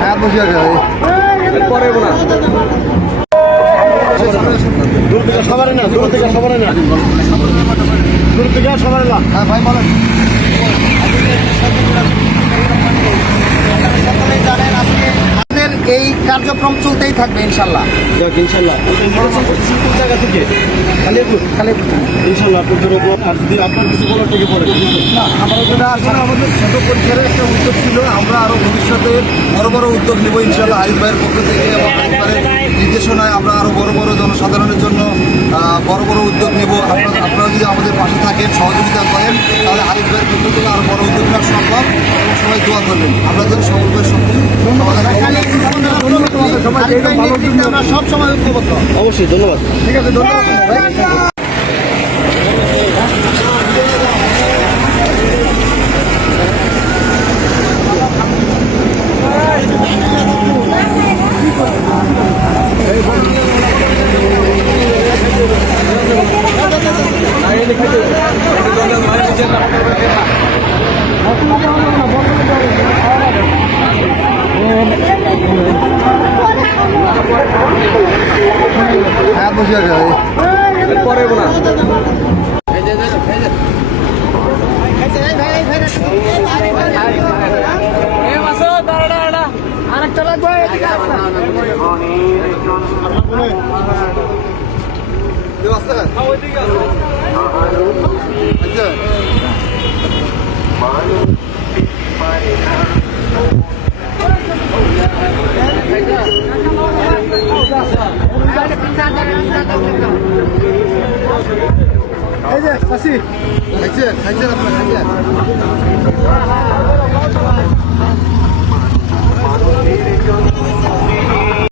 হ্যাঁ বসে আছে পরে না দূর থেকে সবার না দূর থেকে সবার না দূর থেকে সবার না হ্যাঁ ভাই বলেন জানেন আজকে আমাদের এই কার্যক্রম চলতেই থাকবে ইনশাল্লাহ ইনশাল্লাহ কোন জায়গা থেকে খালি ইনশাল্লাহ আর যদি আপনার কিছু বলার থেকে পড়ে না আমাদের আসলে আমাদের ছোট পরিসরের একটা উদ্যোগ ছিল আমরা আরও ভবিষ্যতে বড় বড় উদ্যোগ নেব ইনশাল্লাহ আরিফ ভাইয়ের পক্ষ থেকে এবং আরিফ ভাইয়ের নির্দেশনায় আমরা আরও বড় বড় জনসাধারণের জন্য বড় বড় উদ্যোগ নেব আপনারা যদি আমাদের পাশে থাকেন সহযোগিতা করেন তাহলে আরিফ ভাইয়ের পক্ষ থেকে আরও বড় উদ্যোগ নেওয়া সম্ভব এবং সবাই দোয়া করবেন আমরা যেন সকলের সঙ্গে আমরা সব সময় ঐক্যবদ্ধ অবশ্যই ধন্যবাদ ঠিক আছে ধন্যবাদ হ্যাঁ বসে আছে পরে না আরেকটা লাগবে এই যে আসি খাইছেন আপনার